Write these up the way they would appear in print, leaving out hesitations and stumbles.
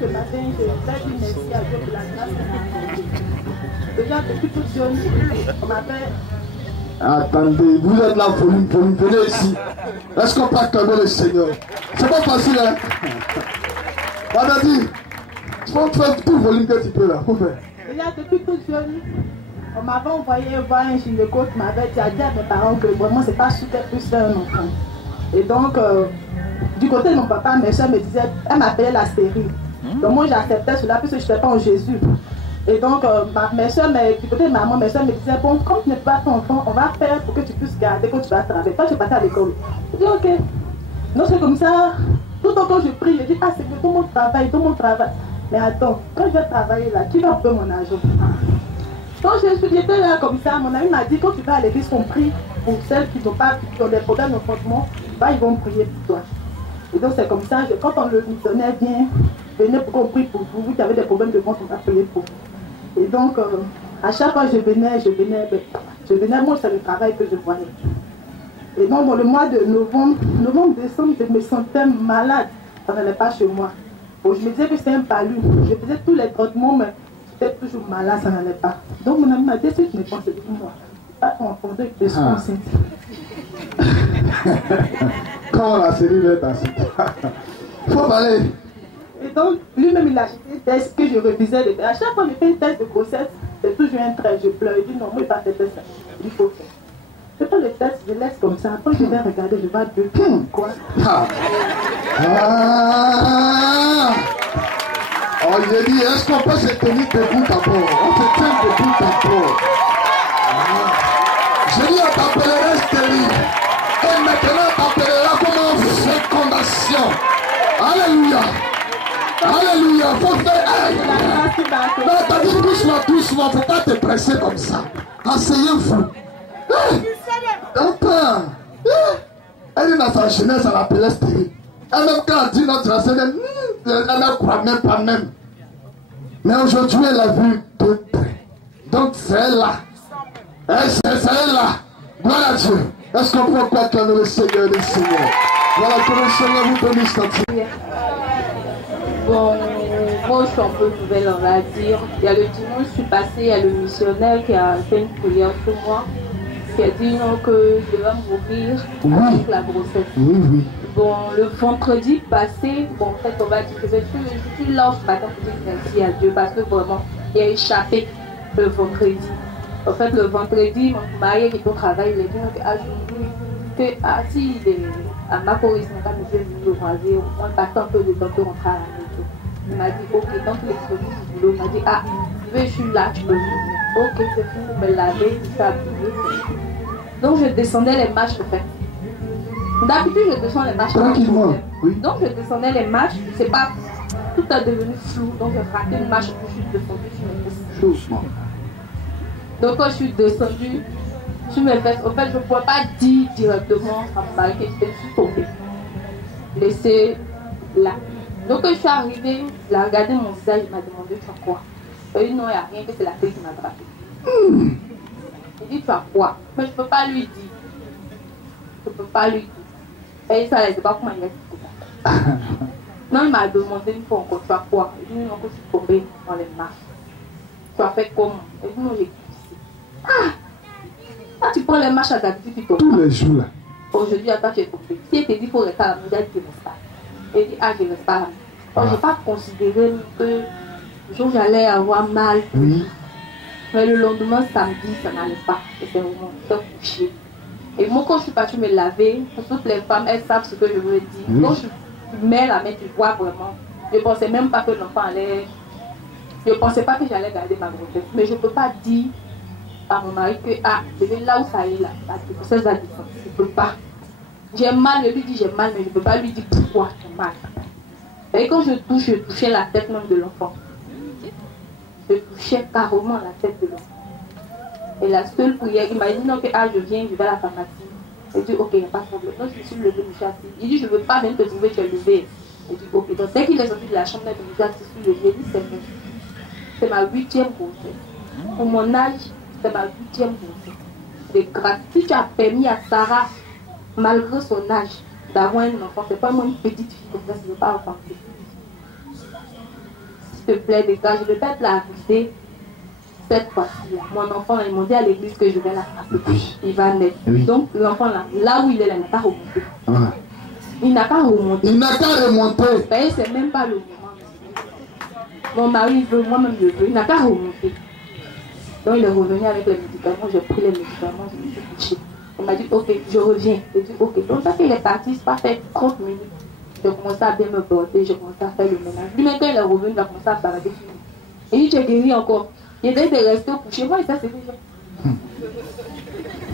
ce matin, je voudrais dire merci à Dieu pour la grâce qu'on m'a accordée. Déjà, depuis toute jeune, on m'appelle. Attendez, vous êtes là, volume, venez ici. Est-ce qu'on peut acclamer le Seigneur? C'est pas facile, hein? On a dit, tu peux faire tout volume que tu peux là, pour faire. Déjà, depuis toute jeune, on m'avait envoyé voir un gynéco qui m'avait dit à mes parents que vraiment, c'est pas super plus un enfant. Et donc, du côté de mon papa, mes soeurs me disaient, elle m'appelait la stérile. Donc moi j'acceptais cela puisque je n'étais pas en Jésus. Et donc mes soeurs, du côté de maman, mes soeurs me disaient, bon, comme tu n'es pas ton enfant, on va faire pour que tu puisses garder quand tu vas travailler. Toi tu vas partir à l'école. Je dis ok. Donc c'est comme ça, tout le temps quand je prie, je dis, ah c'est tout mon travail, tout mon travail. Mais attends, quand je vais travailler là, qui va payer mon argent? Quand j'étais là comme ça, mon ami m'a dit, quand tu vas à l'église, on prie pour celles qui n'ont pas, qui ont des problèmes d'enfantement, bah, ils vont prier pour toi. Et donc c'est comme ça, quand le missionnaire vient, venez pour qu'on prie pour vous, qui avez des problèmes de ventre, on va prier pour vous. Et donc à chaque fois je venais, moi c'est le travail que je voyais. Et donc dans le mois de novembre, décembre, je me sentais malade, ça n'allait pas chez moi. Bon, je me disais que c'était un palu, je faisais tous les traitements, mais j'étais toujours malade, ça n'allait pas. Donc mon ami m'a dit, si tu ne pensais pas moi, pas ton enfant, que je suis enceinte. Quand la cellule est enceinte. Faut parler. Et donc, lui-même, il a acheté des tests que je revisais. À chaque fois que je fais un test de grossesse, c'est toujours un trait. Je pleure. Il dit non, moi, il n'y a pas de test. Il faut faire. Je fais le test, je laisse comme ça. Après, je vais regarder, je vais dire quoi. Oh, j'ai dit, est-ce qu'on peut se tenir debout d'abord? On se tient debout d'abord. J'ai dit, on t'appellerait stérile. Et maintenant, on t'appellera comme fécondation. Alléluia. Alléluia. Faut faire. Non, t'as dit doucement. Faut pas te presser comme ça. Asseyez-vous. Donc, elle est dans sa jeunesse, elle l'appelait stérile. Elle-même, quand elle dit notre enseignante, elle ne croit même pas même. Mais aujourd'hui, elle a vu de près. Donc, c'est elle là. C'est elle là. Gloire à Dieu. Est-ce qu'on peut quoi que le Seigneur des Seigneurs? Voilà, que le Seigneur vous bénisse. Bon, moi je suis un peu nouvelle, on va dire. Il y a le dimanche, je suis passée, il y a le missionnaire qui a fait une prière sur moi, qui a dit non, que je vais mourir avec la grossesse. Oui. Bon, le vendredi passé, bon, en fait, on va dire que je suis là ce matin pour dire merci à Dieu parce que vraiment, il a échappé le vendredi. En fait, le vendredi, mon mari est au travail, il a dit que si il est à ma corrige, il m'a dit le voisin, on passe un peu de temps pour rentrer à la maison. Il m'a dit, ok, donc les produits du boulot, il m'a dit, je suis là, tu peux venir. Ok, je finis de me laver, je suis habillée. Donc je descendais les marches, en fait. D'habitude, je descends les marches. Tranquillement, oui. Donc je descendais les marches, c'est pas, tout est devenu flou, donc j'ai frappé une marche, puis je suis descendue sur mes fesses. Doucement. Donc quand je suis descendue sur mes fesses, en fait, je ne pouvais pas dire directement à mon mari que je suis tombée. Laissée là. Donc quand je suis arrivée, il a regardé mon visage, il m'a demandé, tu as quoi? Il a dit non, il n'y a rien, que c'est la tête qui m'a attrapée. Il dit, tu as quoi? Mais je ne peux pas lui dire. Je ne peux pas lui dire. Et ça, je ne sais pas comment il a dit ça. Non, il m'a demandé une fois encore, tu as quoi? Il dit non, que je suis tombée dans les marches. Tu as fait comment? Il dit non, j'ai glissé. Ah, tu prends les marches à d'habitude, tu tombes. Tous les jours là. Aujourd'hui, attends, tu es tombé. Si il te dit qu'il faut rester à la maison, il dit, reste pas. Il dit, je reste pas là. Donc, je n'ai pas considéré que le jour où j'allais avoir mal. Oui. Mais le lendemain, samedi, ça n'allait pas. Et c'est vraiment, je suis couchée. Et moi, quand je suis partie me laver, pour toutes les femmes, elles savent ce que je veux dire. Oui. Quand je mets la main, tu vois vraiment. Je ne pensais même pas que l'enfant allait. Je ne pensais pas que j'allais garder ma grossesse. Mais je ne peux pas dire à mon mari que je vais là où ça est là. La grossesse va descendre. Je ne peux pas. J'ai mal, je lui dis j'ai mal, mais je ne peux pas lui dire pourquoi j'ai mal. Et quand je touchais la tête même de l'enfant. Je touchais carrément la tête de l'enfant. Et la seule prière, il m'a dit non, que je viens, je vais à la pharmacie. J'ai dit ok, il n'y a pas de problème. Donc je me suis levée, je me suis assise. Il dit je ne veux pas même te trouver, tu es levé. J'ai dit ok. Donc dès qu'il est sorti de la chambre, je me suis assise sur le lit. J'ai dit c'est ma 8e grossesse. Pour mon âge, c'est ma 8e grossesse. Et grâce, si tu as permis à Sarah, malgré son âge, d'avoir un enfant, c'est pas moi une petite fille comme ça, je ne veux pas enfanter. te plaît, dégage. Je ne vais pas te l'arrêter cette fois-ci. Mon enfant, ils m'ont dit à l'église que je vais l'attraper. Oui. Il va naître. Oui. Donc, l'enfant là où il est, là, il n'a pas remonté. Il n'a qu'à remonter. Il n'a qu'à remonter. C'est même pas le moment. Mon mari veut, moi-même je veux. Il n'a qu'à remonter. Donc, il est revenu avec les médicaments. J'ai pris les médicaments, je me suis couchée. Il m'a dit, ok, je reviens. J'ai dit, ok. Donc, ça fait qu'il est parti, c'est pas fait 30 minutes. J'ai commencé à bien me porter, j'ai commencé à faire le ménage. Lui, même quand il est revenu, il a commencé à balader. Et il dit, j'ai guéri encore. Il essaie de rester couché. Moi, il sait ce que j'ai.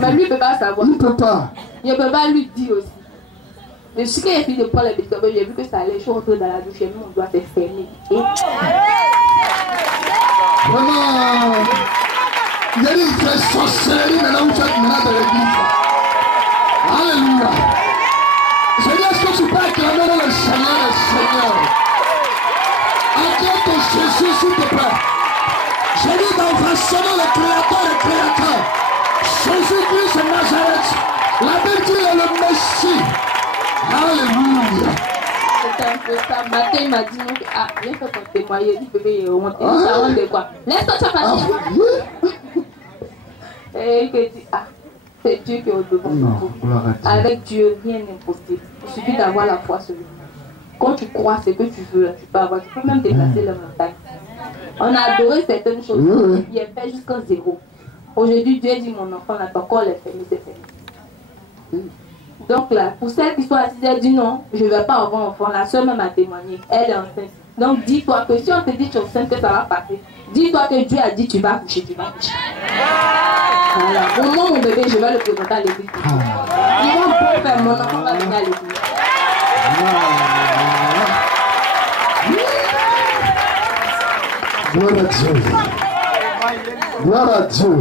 Mais lui, il ne peut pas savoir. Il ne peut pas. Il ne peut pas lui dire aussi. Mais ce qu'il a fini de prendre les médicaments, j'ai vu que ça allait. Je suis rentrée dans la douche et nous, on doit se fermer. Vraiment. Il y a une vraie sorcellerie maintenant, vous faites maintenant de l'église. Alléluia. Je dis, est-ce que tu peux acclamer le Seigneur, le Seigneur? Acclame ton Jésus, s'il te plaît. Je dis, d'embrassement le Créateur. Jésus-Christ de Nazareth. La Bible dit, il est le Messie. Alléluia. C'était un peu ça. Matin, il m'a dit, non, viens faire ton témoignage. Il dit, bébé, il est remonté. Ça rentre de quoi? Laisse-toi, tu vas pas. Et il dit, c'est Dieu qui est au-devant de tout. Avec Dieu, rien n'est impossible. Il suffit d'avoir la foi sur lui. Quand tu crois ce que tu veux, tu peux avoir. Tu peux même déplacer la montagne. On a adoré certaines choses. Il est fait jusqu'à 0. Aujourd'hui, Dieu dit, mon enfant, là, ton corps est fermé, c'est fermé. Donc là, pour celles qui sont assises, elles disent non, je ne vais pas avoir enfant. La soeur même a témoigné. Elle est enceinte. Donc dis-toi que si on te dit que tu es enceinte, que ça va passer. Dis-toi que Dieu a dit tu vas coucher, tu vas coucher. Voilà. Au moment mon bébé, je vais le présenter à l'église. Ils vont bon faire, mon enfant va venir à l'église. Gloire à Dieu. Gloire à Dieu.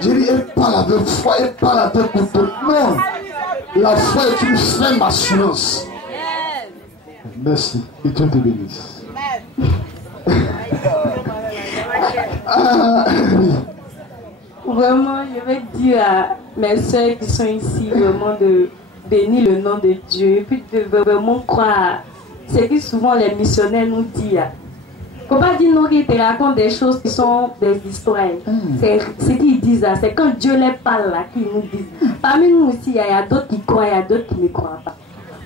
Je dis, elle parle avec foi, elle parle avec couteau. Non. La foi est une ferme assurance. Merci. Et Dieu te bénisse. Vraiment, je vais dire à mes soeurs qui sont ici, vraiment de bénir le nom de Dieu. Et puis de vraiment croire ce que souvent les missionnaires nous disent. Il ne faut pas dire non qu'ils te racontent des choses qui sont des histoires. C'est ce qu'ils disent là, c'est quand Dieu les parle là qu'ils nous disent. Parmi nous aussi, il y a d'autres qui croient, il y a d'autres qui ne croient pas.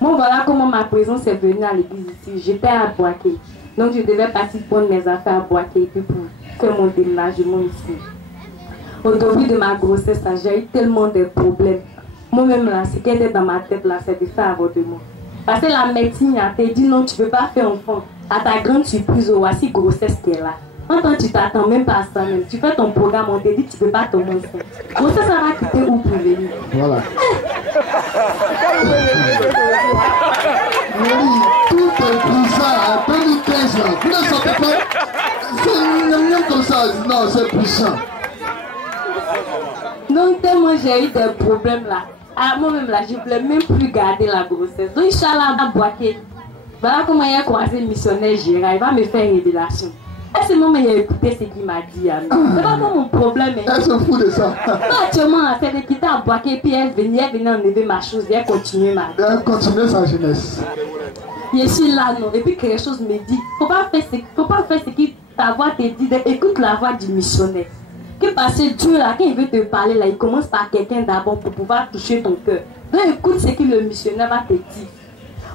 Moi, voilà comment ma présence est venue à l'église ici. J'étais à Boaké. Donc je devais partir prendre mes affaires à Boaké et puis pour faire mon déménagement ici. Au début de ma grossesse, j'ai eu tellement de problèmes. Moi-même, là, ce qui était dans ma tête, là, c'est de faire avortement. Parce que la médecine t'a dit non, tu ne peux pas faire enfant. À ta grande surprise, voici grossesse qui est là. Quand tu t'attends même pas à ça même, tu fais ton programme, on te dit tu ne peux pas tomber enceinte. Grossesse, ça va quitter où pour venir. Voilà. Tout est puissant en 2015 là. Vous ne savez pas. C'est rien comme ça. Non, c'est puissant. Donc, tellement j'ai eu des problèmes là. Moi-même là, je ne voulais même plus garder la grossesse. Donc, Inch'Allah, à Boaké. Voilà comment il a croisé le missionnaire Gérard. Il va me faire une révélation. Et c'est moi qui ai écouté ce qu'il m'a dit. C'est pas mon problème. Elle se fout de ça. Actuellement, c'est de quitter à Boaké. Puis elle venait enlever ma chose. Et elle continuait ma vie. Elle continue sa jeunesse. Je suis là, non. Et puis quelque chose me dit, faut pas faire ce que ta voix te dit. Écoute la voix du missionnaire. Que parce que Dieu là, quand il veut te parler là, il commence par quelqu'un d'abord pour pouvoir toucher ton cœur. Donc écoute ce que le missionnaire va te dire.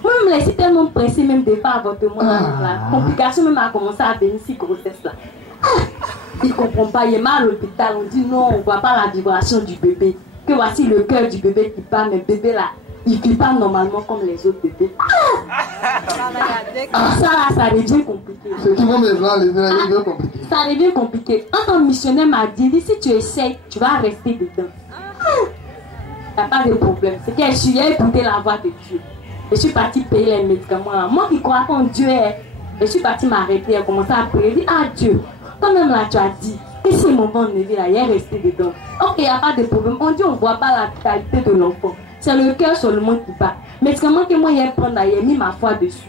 Moi-même là, je suis tellement pressée même de faire avortement. La complication même a commencé à venir si grossesse là. Il ne comprend pas, il est mal à l'hôpital. On dit non, on ne voit pas la vibration du bébé. Que voici le cœur du bébé qui bat, mais le bébé là, il ne vit pas normalement comme les autres bébés. Ça devient compliqué. Ce qui vont me voir, ça devient compliqué. Ça devient compliqué. Quand un missionnaire m'a dit, si tu essaies, tu vas rester dedans. Il n'y a pas de problème. C'est que j'ai écouté la voix de Dieu. Je suis partie payer les médicaments. Moi qui crois qu'en Dieu est, je suis partie m'arrêter, j'ai commencé à prier. Je dis, ah Dieu, quand même là tu as dit, que si mon bon neveu là, il est resté dedans. Ok, il n'y a pas de problème. On dit, on ne voit pas la qualité de l'enfant. C'est le cœur seulement qui bat. Médicaments que moi j'ai pris là, j'ai mis ma foi dessus.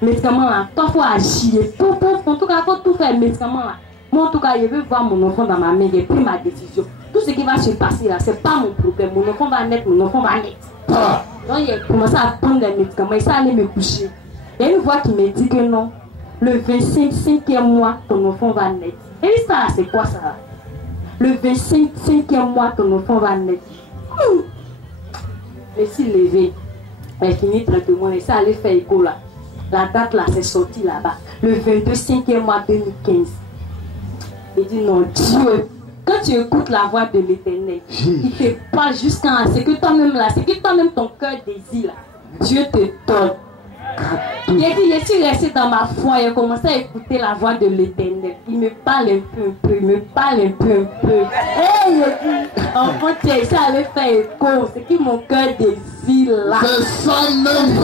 Médicaments là, toi faut agir. En tout cas, il faut tout faire médicaments là. Moi en tout cas, je veux voir mon enfant dans ma main, j'ai pris ma décision. Tout ce qui va se passer là, c'est pas mon problème. Mon enfant va naître, mon enfant va naître. Donc j'ai commencé à prendre les médicaments et ça allait me coucher. Il y a une voix qui me dit que non, le 25e mois, ton enfant va naître. Et ça, c'est quoi ça? Le 25e mois, ton enfant va naître. Mais s'il levé, elle finit traitement et ça allait faire écho là. La date là, c'est sorti là-bas. Le 22e mois 2015. Il dit non, Dieu, quand tu écoutes la voix de l'Éternel, il te parle jusqu'à ce que toi-même là, c'est que toi-même ton cœur désire là, Dieu te donne. Il a dit, je suis resté dans ma foi et j'ai commencé à écouter la voix de l'Éternel. Il me parle un peu, il me parle un peu. Et il dit, enfant, ça allait faire écho, c'est que mon cœur désire là. C'est ça même.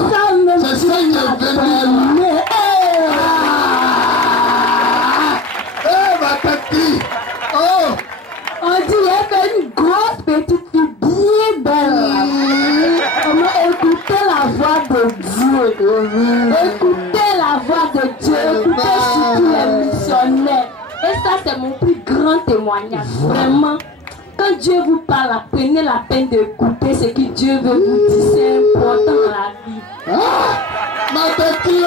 C'est ça qui est venu là. Ma tête. Oh. On dit, elle fait une grosse petite fille bien belle. On a écouté la voix de Dieu. Écoutez la voix de Dieu. Écoutez surtout les missionnaires. Et ça, c'est mon plus grand témoignage. Vraiment, quand Dieu vous parle, prenez la peine d'écouter ce que Dieu veut vous dire. C'est important dans la vie. Ma petite.